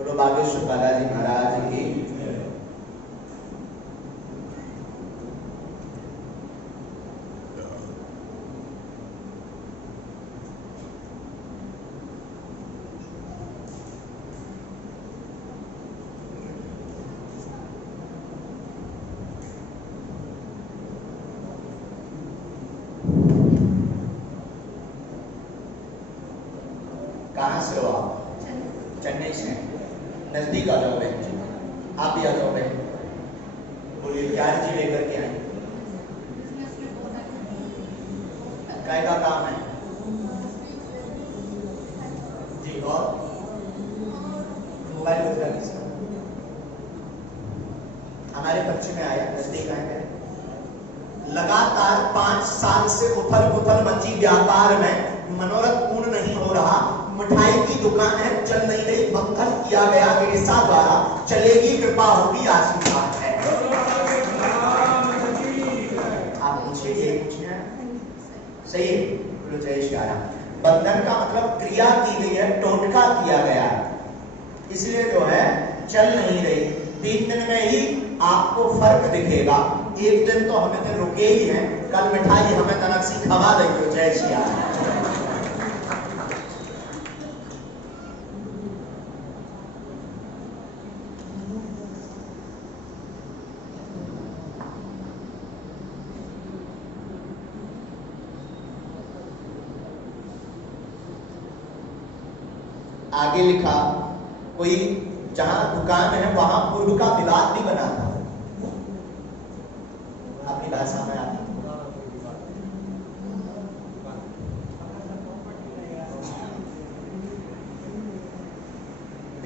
बोलो बागेश्वर बालाजी महाराज की। कहाँ से हो आप? चेन्नई से। नजदीक आ जाओ बहन जी, आप भी आ जाओ बहन। बोलिए क्या जी लेकर के आए? काय का काम है जी? और मोबाइल बदला किसका? हमारे बच्चे में आया, नजदीक आए हैं। लगातार 5 साल से उथल पुथल मची व्यापार में मनोरथ पूर्ण नहीं हो रहा। मिठाई की दुकान है, चल नहीं रही, मंथन किया गया ईर्षा द्वारा, चलेगी, कृपा होगी, आशीर्वाद है। आप पूछिए, ये पूछना सही है। बोलो जय श्री राम। बंधन का मतलब क्रिया की गई है, टोटका किया गया है, इसलिए जो है चल नहीं रही। 3 दिन में ही आपको फर्क दिखेगा। एक दिन तो हमें तो रुके ही हैं, कल मिठाई हमें तनक सी खवा देंगे। जय श्री राम। आगे लिखा, कोई जहां दुकान है वहां पूर्व का विवाद भी बना था। अपनी भाषा में आती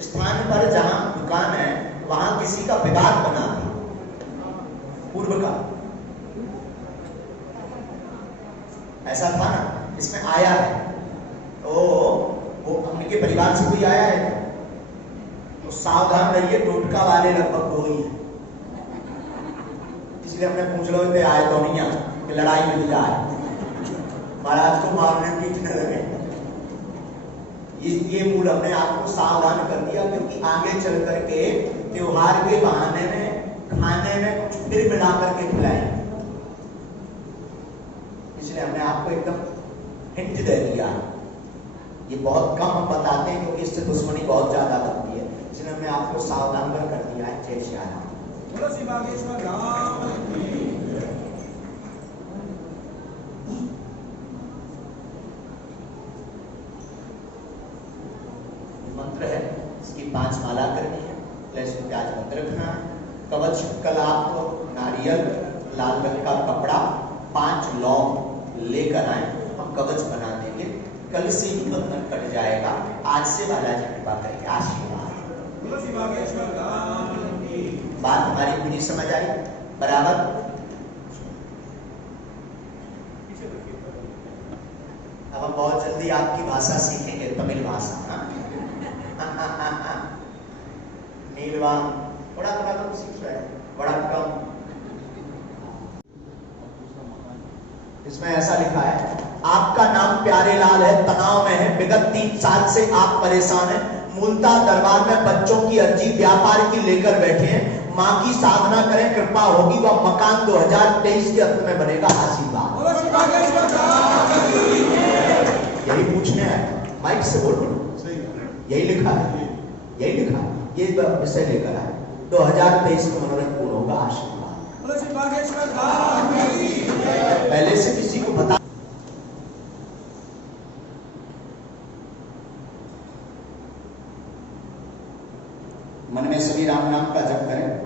स्थान पर जहां दुकान है वहां किसी का विवाद बना था पूर्व का, ऐसा था ना, इसमें आया है। तो वो उनके परिवार से कोई आया है तो सावधान रहिए, टोटका वाले लगभग वो ही है। इसलिए हमने पूछ लो थे आए तो नहीं आए कि लड़ाई में जाए, महाराज को मारने पीटने लगे। ये मूल हमने आपको सावधान कर दिया, क्योंकि आगे चल करके त्योहार के बहाने में खाने में कुछ फिर मिला करके खिलाएंगे, इसलिए हमने आपको एकदम हिंट दे दिया। ये बहुत कम हम बताते हैं क्योंकि इससे दुश्मनी बहुत ज्यादा बनती है, इसलिए हमने आपको सावधान कर दिया है। जय श्री राम। मंत्र है, इसकी 5 माला करनी है, लहसुन प्याज मत रखना है। कवच कल आपको नारियल, लाल रंग का कपड़ा, 5 लौंग लेकर आए, हम कवच बना देंगे। कल से ही बंधन कट जाएगा। आज से बालाजी कृपा करके आशीर्वाद। बात हमारी पूरी समझ आई बराबर? अब हम बहुत जल्दी आपकी भाषा सीखेंगे, तमिल भाषा। नीलवा थोड़ा थोड़ा तो सीख रहे हैं, बड़ा कम। इसमें ऐसा लिखा है, आपका नाम प्यारे लाल है, तनाव में है, विगत 3 साल से आप परेशान हैं। मूलतः दरबार में बच्चों की अर्जी व्यापार की लेकर बैठे हैं। माँ की साधना करें, कृपा होगी, वह मकान 2023 के अंत में बनेगा। आशीर्वाद। यही पूछने आए, माइक से बोलो। यही लिखा है, यही लिखा है, ये विषय लेकर आए। 2023 में मनोरथ पूर्ण होगा। आशीर्वाद। पहले से किसी को बता, मन में सभी राम नाम का जप करें।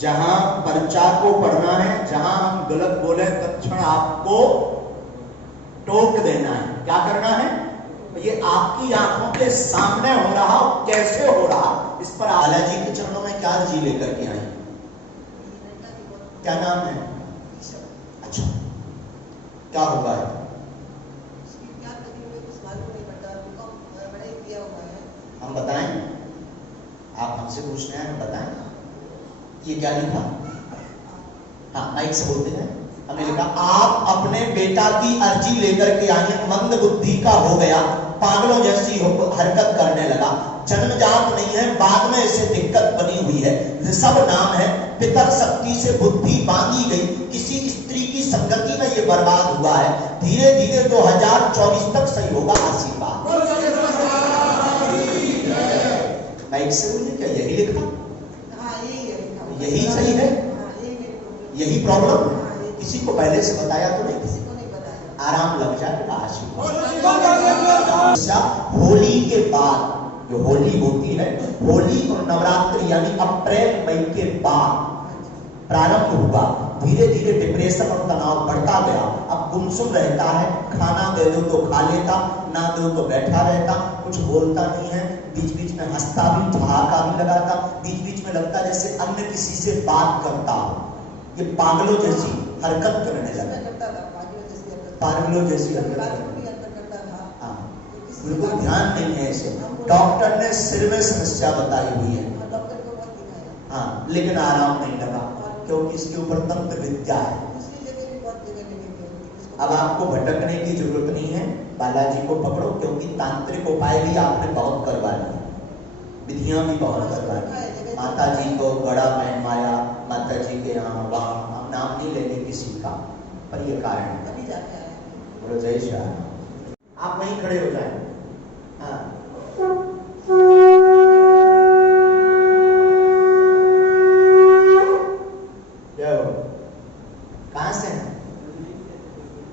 जहां पर्चा को पढ़ना है, जहां हम गलत बोले तत्क्षण आपको टोक देना है। क्या करना है? ये आपकी आंखों के सामने हो रहा, कैसे हो रहा, इस पर बालाजी के चरणों में क्या अर्जी लेकर के आई? क्या नाम है? अच्छा, क्या हुआ है? हम बताएं? आप हमसे पूछ रहे हैं, हम बताएं? ये क्या लिखा? हाँ, माइक से बोलते हैं। हमने लिखा आप अपने बेटा की अर्जी लेकर के आए, मंद बुद्धि का हो गया, पागलों जैसी हरकत करने लगा, जन्मजात नहीं है, बाद में इसे दिक्कत बनी हुई है, ऋषभ नाम है, पितर शक्ति से बुद्धि बांधी गई, किसी स्त्री की संगति में ये बर्बाद हुआ है, धीरे धीरे 2024 तक सही होगा, आशीर्वाद। माइक से बोलिए, क्या यही लिखा? यही सही है? यही प्रॉब्लम? किसी को पहले से बताया तो नहीं? किसी को नहीं बताया। आराम लग जाएगा, आशीर्वाद। होली के बाद जो होली होती है, होली और नवरात्रि यानी अप्रैल मई के बाद प्रारंभ हुआ, धीरे धीरे डिप्रेशन और तनाव बढ़ता गया। अब गुमसुम रहता है, खाना दे दो तो खा लेता, ना दो तो बैठा रहता, कुछ बोलता नहीं है, बीच बीच में हंसता भी, ठहाका भी लगाता, बीच बीच में लगता जैसे अन्य किसी से बात करता हो, ये पागलों जैसी हरकत करने लगा। पागलों जैसी हरकत, हाँ, बिल्कुल ध्यान नहीं है इसे। डॉक्टर ने सिर में समस्या बताई हुई है, हाँ, लेकिन आराम नहीं लगा, क्योंकि इसके ऊपर तंत्र विद्या है। अब आपको भटकने की जरूरत नहीं है, बालाजी को पकड़ो, क्योंकि तांत्रिक उपाय भी आपने बहुत करवा लिए, विधियां भी बहुत करवा ली। माता जी को गड़ा बहन माया, माता जी के यहाँ वहाँ, हम नाम नहीं लेंगे किसी का, पर ये कारण है। बोलो जय श्री राम। आप वहीं खड़े हो जाए। हाँ, कहाँ से हैं?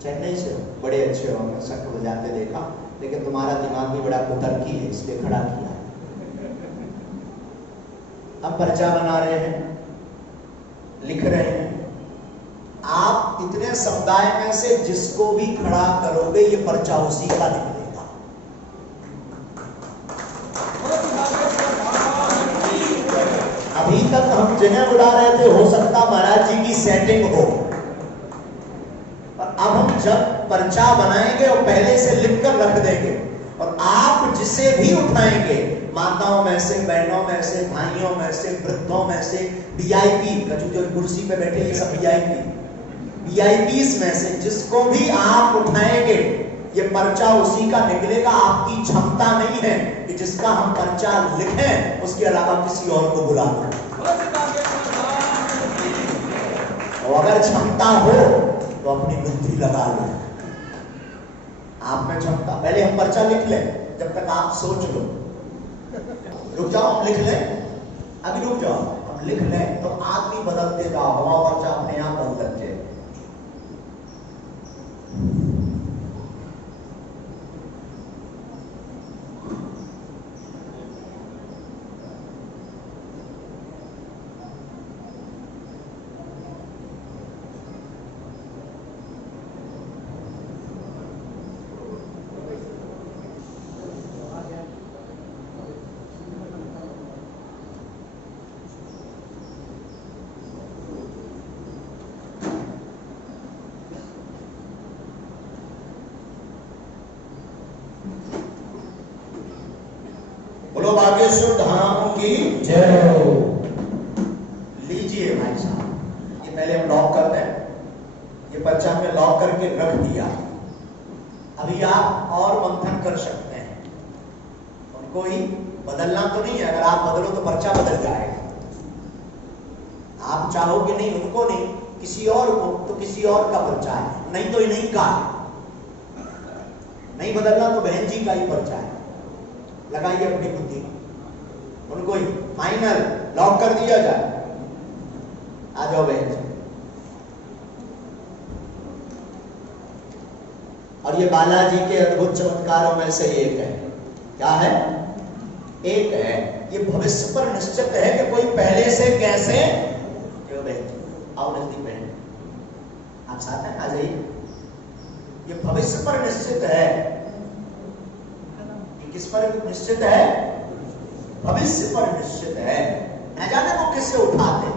चेन्नई से हो? बड़े अच्छे हो, मैं शंख बजाते देखा, लेकिन तुम्हारा दिमाग भी बड़ा कुतर्की है, इसलिए खड़ा किया। अब पर्चा बना रहे हैं, लिख रहे हैं। आप इतने समुदाय में से जिसको भी खड़ा करोगे, ये पर्चा उसी का निकलेगा। अभी तक हम जिन्हें बुला रहे थे, हो सकता महाराज जी की सेटिंग हो, पर अब हम जब पर्चा बनाएंगे और पहले से लिख कर रख देंगे, और आप जिसे भी उठाएंगे, माताओं में से, बहनों में से, भाइयों में से, वृद्धों में से, वीआईपी, जो कुर्सी पे बैठे ये सब वीआईपीस में से जिसको भी आप उठाएंगे, ये पर्चा उसी का निकलेगा। आपकी क्षमता नहीं है कि जिसका हम पर्चा लिखें उसके अलावा किसी और को बुला दो। और अगर क्षमता हो तो अपनी बुद्धि लगा लो। आप में क्षमता, पहले हम पर्चा लिख लें, जब तक आप सोच लो। रुक जाओ, हम लिख लें, अभी रुक जाओ, हम लिख लें तो आदमी बदलते जाओ, हवा पर्चा अपने आप बदल जाए। बोलो बागेश्वर धाम की जय हो। लीजिए भाई साहब, ये पहले हम लॉक करते हैं, ये पर्चा में लॉक करके रख दिया। अभी आप और मंथन कर सकते हैं, उनको ही बदलना तो नहीं है, अगर आप बदलो तो पर्चा बदल जाएगा। आप चाहोगे नहीं, उनको नहीं, किसी और को, तो किसी और का पर्चा है, नहीं तो इन्हीं का। नहीं बदलना तो बहन जी का ही पर्चा है, लगाइए अपनी बुद्धि, उनको ही फाइनल लॉक कर दिया जाए। आ जाओ बहन जी। और ये बालाजी के अद्भुत चमत्कारों में से एक है। क्या है? एक है, ये भविष्य पर निश्चित है कि कोई पहले से कैसे। क्यों बहन जी, आओ नजदीक बहन, आप साथ हैं, आ जाइए। ये भविष्य पर निश्चित है, किस पर निश्चित है? भविष्य पर निश्चित है। न जाने वो किसे उठाते,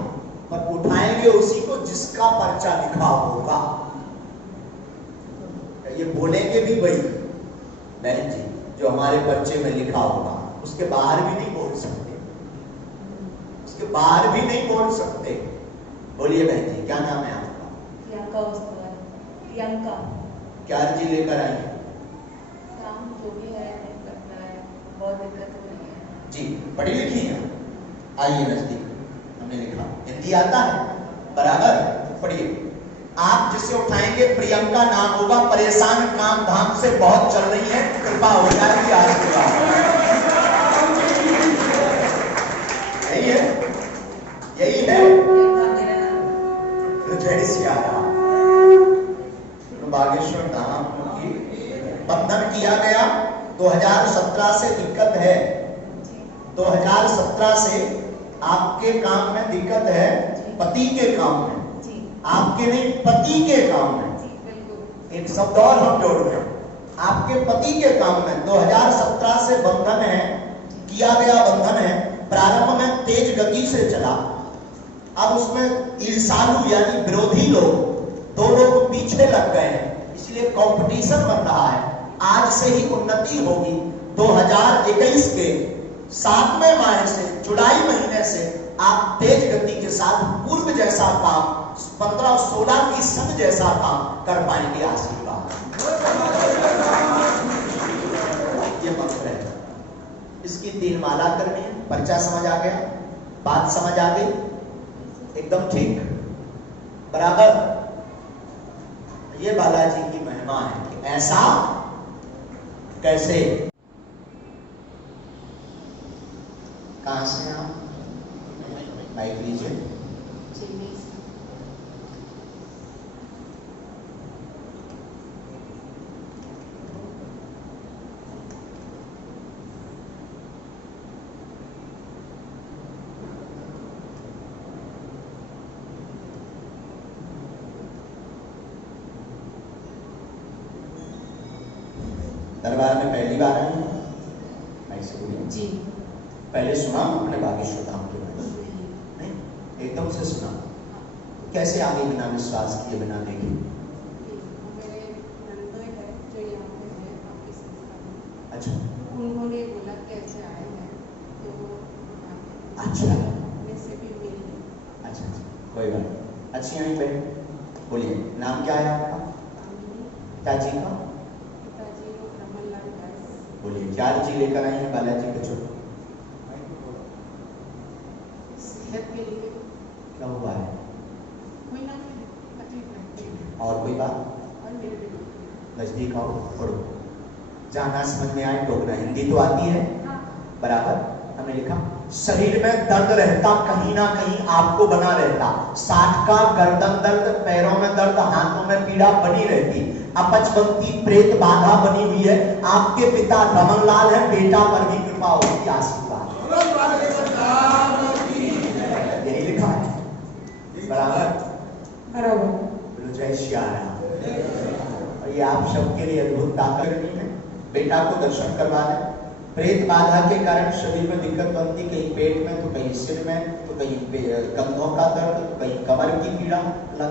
पर उठाएंगे उसी को जिसका पर्चा लिखा होगा। ये बोलेंगे भी वही बहन जी जो हमारे पर्चे में लिखा होगा, उसके बाहर भी नहीं बोल सकते, उसके बाहर भी नहीं बोल सकते। बोलिए बहन जी, क्या नाम है आपका? प्रियंका। क्या अर्जी लेकर आई है? काम जो भी है करना है, बहुत दिक्कत हो रही है। जी, पढ़ी लिखी है? आइए नजदीक, हमने लिखा। हिंदी आता है बराबर? पढ़िए। आप जिसे उठाएंगे प्रियंका नाम होगा, परेशान काम धाम से बहुत चल रही है, कृपा हो जाएगी आपके पास। यही है, यही है। जय सिया राम। बागेश्वर धाम की बंधन किया गया। 2017 से दिक्कत है, 2017 से आपके काम में दिक्कत है, पति के काम में, आपके नहीं पति के काम में। एक शब्द और हम जोड़ रहे हैं, आपके पति के काम में 2017 से बंधन है, किया गया बंधन है। प्रारंभ में तेज गति से चला, अब उसमें ईर्षालु यानी विरोधी लोग, दो लोग पीछे लग गए हैं, इसलिए कंपटीशन बन रहा है। आज से ही उन्नति होगी। 2021 के 7वें माह से, जुलाई महीने से आप तेज गति के साथ पूर्व जैसा काम, 15-16 की संग जैसा काम कर पाएंगे। आशीर्वाद ये मंत्र है। इसकी 3 माला करनी है। पर्चा समझ आ गया? बात समझ आ गई? एकदम ठीक बराबर। ये बालाजी की महिमा है कि ऐसा कैसे। कहां से आप? माइक लीजिए। दरबार में पहली बार आए हैं? ऐसे बोलिए जी। पहले सुना अपने बागेश्वर धाम के बारे में? नहीं, एकदम से सुना। कैसे आगे बिना विश्वास किए, बिना देखे? अच्छा, उन्होंने बोला कैसे आए हैं तो अच्छा वैसे भी मिली। अच्छा, कोई बात अच्छी आई बहन। बोलिए, नाम क्या है आपका? पिताजी का? बोलिए, क्या अर्जी लेकर आई है बालाजी के चुप? सेहत के लिए। क्या हुआ है? कोई ना कोई तकलीफ। और कोई बात? और मेरे नजदीक आओ, पढ़ो। जहाँ ना समझ में आए टोकना। हिंदी तो आती है बराबर? हमें लिखा, शरीर में दर्द रहता, कहीं ना कहीं आपको बना रहता। 60 का गर्दन दर्द, पैरों में दर्द, हाथों में पीड़ा बनी रहती। अपचपंथी प्रेत बाधा बनी हुई है। आपके पिता रमन लाल है, बेटा पर भी कृपा होगी। आशीर्वाद यही लिखा है बराबर? बराबर। जय श्री राम। और ये आप सबके लिए अद्भुत ताकत है। बेटा को दर्शन करवा दें। प्रेत बाधा के कारण शरीर में दिक्कत बनती, कहीं पेट में तो कहीं सिर में तो कहीं कंधों का दर्द तो कहीं कमर की पीड़ा।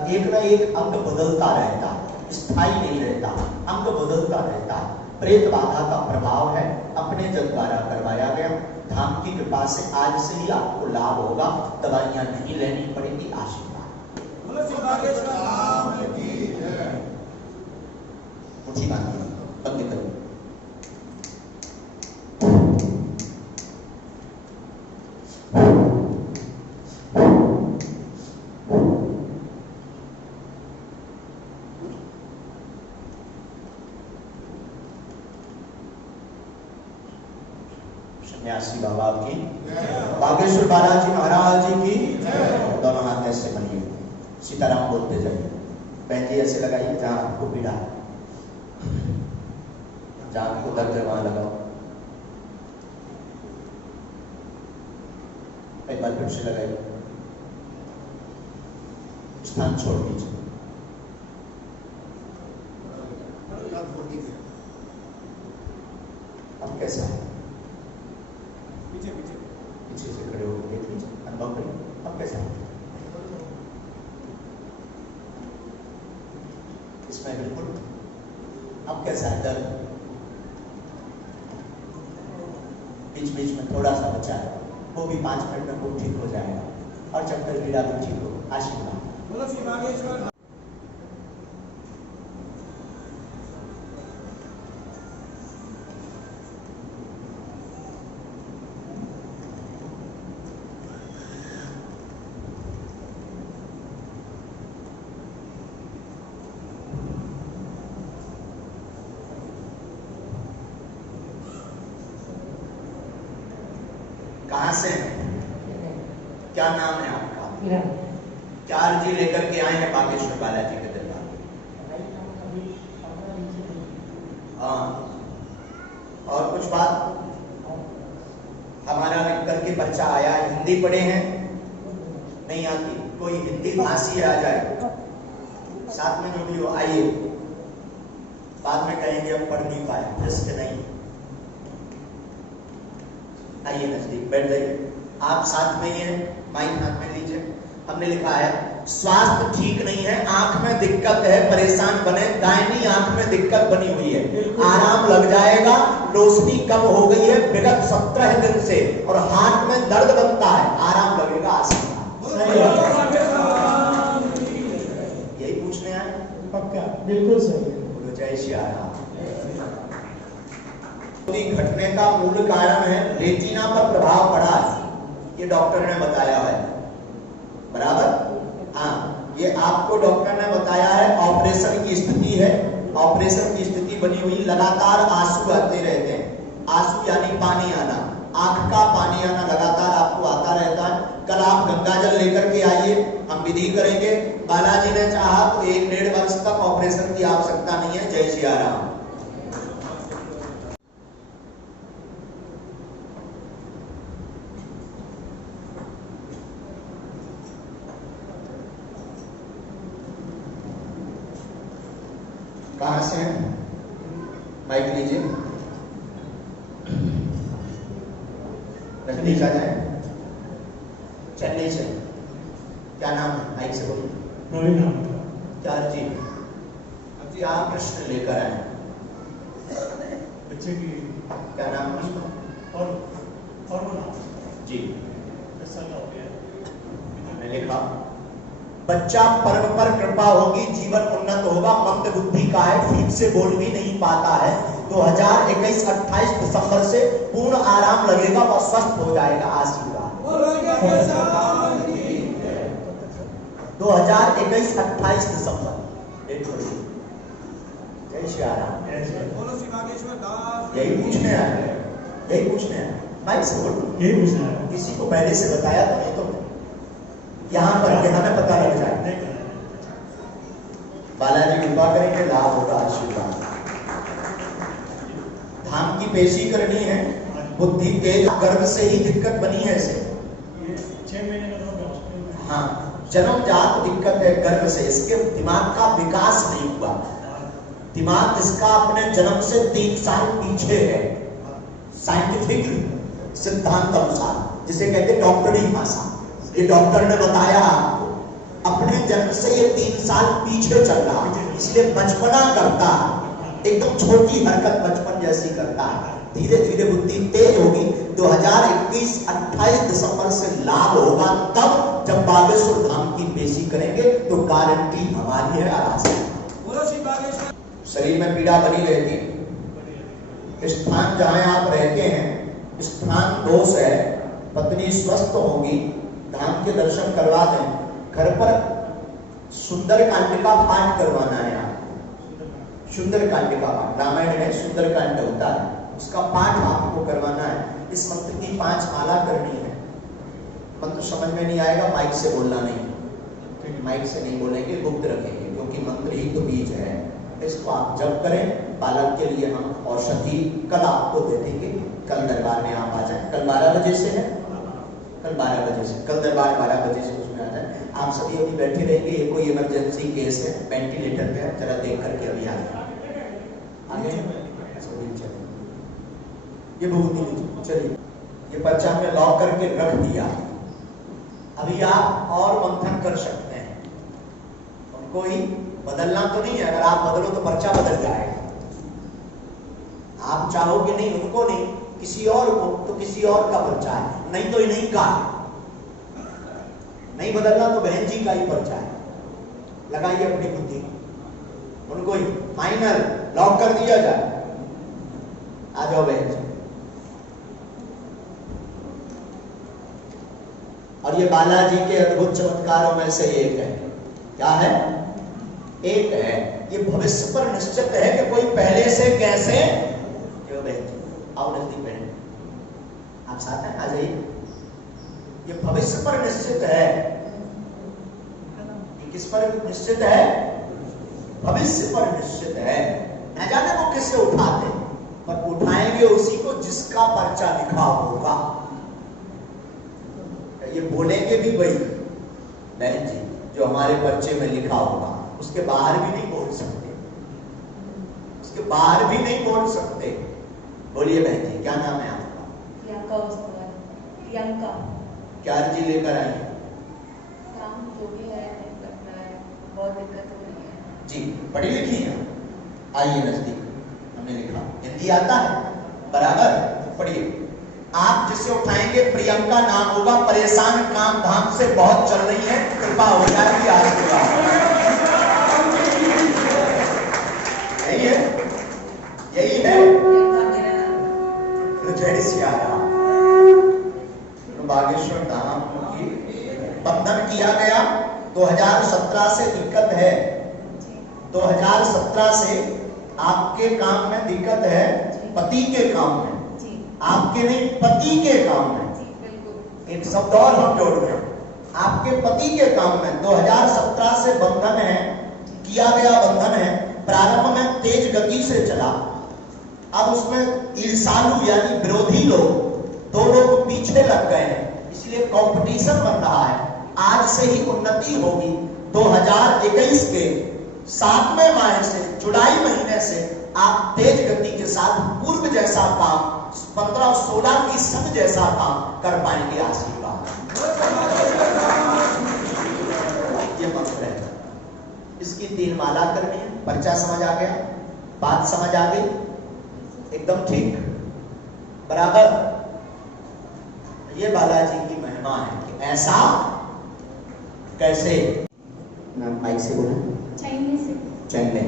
एक ना एक अंग बदलता रहता, स्थायी नहीं रहता, अंग बदलता रहता। प्रेत बाधा का प्रभाव है, अपने जन द्वारा करवाया गया। धाम की कृपा से आज से ही आपको लाभ होगा, दवाइयां नहीं लेनी पड़ेगी। आशीर्वाद उठी बात बंद करो। सन्यासी बाबा की, बागेश्वर बालाजी महाराज जी की। दोनों हाथ ऐसे बनिए, सीताराम बोलते जाइए। बहन जी ऐसे लगाइए जहां आपको पीड़ा, जहां आपको दर्द है वहां लगाओ। एक बार फिर से लगाइए, स्थान छोड़ दीजिए। अब कैसा है? पीछे से खड़े होकर देख लीजिए, अनुभव करिए अब कैसा है। इसमें बिल्कुल अब कैसा है दर्द, बीच बीच में थोड़ा सा बचा है, वो भी 5 मिनट में वो ठीक हो जाएगा और चक्कर पीड़ा भी ठीक हो। आशीर्वाद। कहाँ से हैं? क्या नाम है आपका? क्या अर्जी लेकर के आए हैं बागेश्वर बालाजी के दरबार? हाँ, और कुछ बात? हमारा लिख करके बच्चा आया, हिंदी पढ़े हैं? नहीं आती? कोई हिंदी भाषी आ जाए साथ में जो भी हो, आइए। बाद में कहेंगे अब पढ़ नहीं पाए, जस्ट नहीं। आइए नजदीक बैठ जाइए। आप साथ में ही हैं, माइक हाथ में लीजिए। हमने लिखा है स्वास्थ्य ठीक नहीं है, आंख में दिक्कत है, परेशान बने, दाहिनी आंख में दिक्कत बनी हुई है, आराम लग जाएगा, रोशनी कम हो गई है विगत 17 दिन से, और हाथ में दर्द बनता है, आराम लगेगा। आशीर्वाद। यही पूछने आए? पक्का, बिल्कुल सही। बोलो जय श्री राम। घटने का मूल कारण है रेटिना पर प्रभाव पड़ा है, ये डॉक्टर ने बताया है, बराबर? हाँ, ये आपको डॉक्टर ने बताया है। ऑपरेशन की स्थिति है, ऑपरेशन की स्थिति बनी हुई, लगातार आंसू आते रहते हैं। आंसू यानी पानी आना, आंख का पानी आना लगातार आपको आता रहता है। कल आप गंगाजल लेकर के आइए, हम विधि करेंगे। बालाजी ने चाहा तो 1-1.5 वर्ष तक ऑपरेशन की आवश्यकता नहीं है। जय श्री राम। कहां से हैं? माइक लीजिए, नजदीक आ जाए। चेन्नई से। क्या नाम है? माइक से बोलिए। प्रवीण नाम। क्या जी? अब जी आप प्रश्न लेकर आए बच्चे की क्या नाम है? और जी ऐसा हो गया। मैंने लिखा बच्चा परम पर कृपा होगी, जीवन उन्नत होगा, मंद बुद्धि का है, ठीक से बोल भी नहीं पाता है। 2021-28 दिसंबर से पूर्ण आराम लगेगा, वह स्वस्थ हो जाएगा। आशीर्वाद। 2021-28 दिसंबर डेट छोड़िए। जय श्री राम। यही पूछने आए, यही पूछने आए। भाई से बोलो, यही पूछना है। किसी को पहले से बताया तो नहीं, तो यहाँ पर हमें पता लग जाए। बालाजी कृपा करेंगे, लाभ होगा। आशीर्वाद। धाम की पेशी करनी है, बुद्धि तेज, गर्भ से ही दिक्कत बनी है इसे। 6 महीने का। हाँ, जन्मजात दिक्कत है गर्भ से, इसके दिमाग का विकास नहीं हुआ। दिमाग इसका अपने जन्म से 3 साल पीछे है, साइंटिफिक सिद्धांत अनुसार, जिसे कहते हैं डॉक्टरी भाषा। ये डॉक्टर ने बताया आपको, अपने जन्म से ये 3 साल पीछे चल रहा है, इसलिए बचपना करता है, एकदम छोटी हरकत बचपन जैसी करता है। धीरे धीरे बुद्धि तेज होगी। 2021-28 दिसंबर से लाभ होगा, तब जब बागेश्वर धाम की पेशी करेंगे तो गारंटी हमारी है। आराम। शरीर में पीड़ा बनी रहती है, स्थान जहां आप रहते हैं स्थान दोष है, पत्नी स्वस्थ होगी, धाम के दर्शन करवा दें। घर पर सुंदरकांड का पाठ करवाना है आपको। सुंदरकांड का पाठ, रामायण में सुंदरकांड होता है, उसका पाठ आपको करवाना है। इस मंत्र की 5 माला करनी है। मंत्र समझ में नहीं आएगा, माइक से बोलना नहीं, माइक से नहीं बोलेंगे, गुप्त रखेंगे, क्योंकि मंत्र ही तो बीज है। इसको आप जब करें, बालक के लिए हम औषधि कल आपको दे देंगे। कल दरबार में आप आ जाए। कल 12 बजे से है, कल 12 बजे से, कल दरबार 12 बजे से उसमें आ जाए। आप सभी अभी बैठे रहेंगे। ये कोई इमरजेंसी केस है, वेंटिलेटर पे है, जरा देख करके अभी आ जाए। आगे ये बहुत ही चलिए, ये पर्चा में लॉक करके रख दिया। अभी आप और मंथन कर सकते हैं, उनको ही बदलना तो नहीं है। अगर आप बदलो तो पर्चा बदल जाएगा। आप चाहोगे नहीं, उनको नहीं, किसी और को, तो किसी और का पर्चा है, नहीं तो इन्हीं का। नहीं बदलना तो बहन जी का ही पर्चा है। लगाइए अपनी बुद्धि, उनको ही फाइनल लॉक कर दिया जाए। आ जाओ बहन जी। और ये बालाजी के अद्भुत चमत्कारों में से एक है। क्या है? एक है। ये भविष्य पर निश्चित है कि कोई पहले से कैसे। जो बहन जी आओ नजदीक, बहन आप साथ हैं, आ जाइए। ये भविष्य पर निश्चित है। ये किस पर निश्चित है? भविष्य पर निश्चित है। न जाने वो किससे उठाते, पर उठाएंगे उसी को जिसका पर्चा लिखा होगा। ये बोलेंगे भी वही बहन जी जो हमारे पर्चे में लिखा होगा। उसके बाहर भी नहीं बोल सकते, उसके बाहर भी नहीं बोल सकते। बोलिए बहन जी, क्या नाम है आपका? प्रियंका उस्ताद। प्रियंका। क्या अर्जी लेकर आई? काम जो भी है नहीं कर रहा है, बहुत दिक्कत हो रही है। जी पढ़ी लिखी है? आइए नजदीक, हमने लिखा। हिंदी आता है बराबर? पढ़िए। आप जिसे उठाएंगे प्रियंका नाम होगा। परेशान काम धाम से बहुत चल रही है, कृपा हो जाएगी आज के बाद। यही है, यही है। प्रियंका मेरा नाम। जय सिया राम। बागेश्वर धाम की बंधन किया गया। 2017 से दिक्कत है। 2017 से आपके काम में दिक्कत है, पति के काम में। आपके नहीं, पति के काम में। एक शब्द और हम जोड़ रहे हैं, आपके पति के काम में 2017 से बंधन है, किया गया बंधन है। प्रारंभ में तेज गति से चला, अब उसमें ईर्षालु यानी विरोधी लोग, दो लोग पीछे लग गए हैं, इसलिए कंपटीशन बन रहा है। आज से ही उन्नति होगी। 2021 के 7वें माह से, जुलाई महीने से आप तेज गति के साथ पूर्व जैसा काम, 15 और 16 की सन जैसा काम कर पाएंगे। आशीर्वाद ये मंत्र है। इसकी 3 माला करनी है। पर्चा समझ आ गया? बात समझ आ गई? एकदम ठीक बराबर। ये बालाजी की महिमा है कि ऐसा कैसे। नाम माइक से बोले। चैन्नई से। चैन्नई।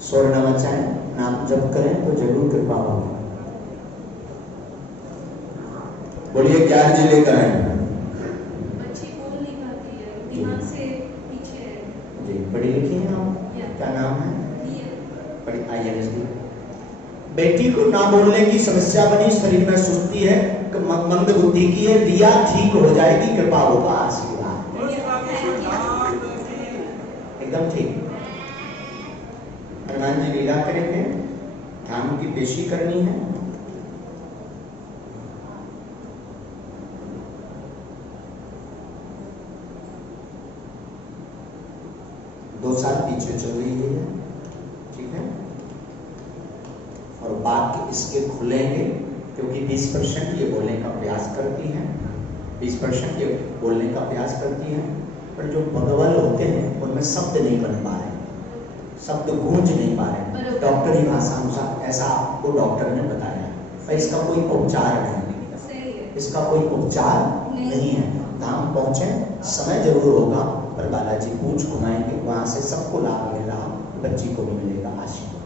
स्वर्ण नमस्कार। नाम जप करें तो जरूर कृपा होगी। बोलिए क्या अर्जी लेकर आए? बच्ची बोल नहीं पाती है, दिमाग से पीछे है। जी पढ़ी लिखी हैं आप? क्या नाम है? पढ़ी। आइए नजदीक। बेटी को ना बोलने की समस्या बनी, शरीर में सुस्ती है, मंद बुद्धि की है। दिया ठीक हो जाएगी, कृपा होगा, आशीर्वाद। एकदम ठीक। हनुमान जी लीला करेंगे, ध्यान की पेशी करनी है। दो साल पीछे चल रही है, ठीक है। और बात इसके खुलेंगे क्योंकि 20% ये बोलने का प्रयास करती हैं, 20% ये बोलने का प्रयास करती हैं, पर जो बगवल होते हैं उनमें शब्द नहीं बन पा रहे, शब्द गूंज नहीं पा रहे। डॉक्टरी भाषा अनुसार ऐसा आपको डॉक्टर ने बताया, पर इसका कोई उपचार नहीं, इसका कोई उपचार नहीं है। धाम पहुंचे, समय जरूर होगा, पर बालाजी पूछ घुमाएंगे, वहां से सबको लाभ मिलेगा, बच्ची को भी मिलेगा आशीर्वाद।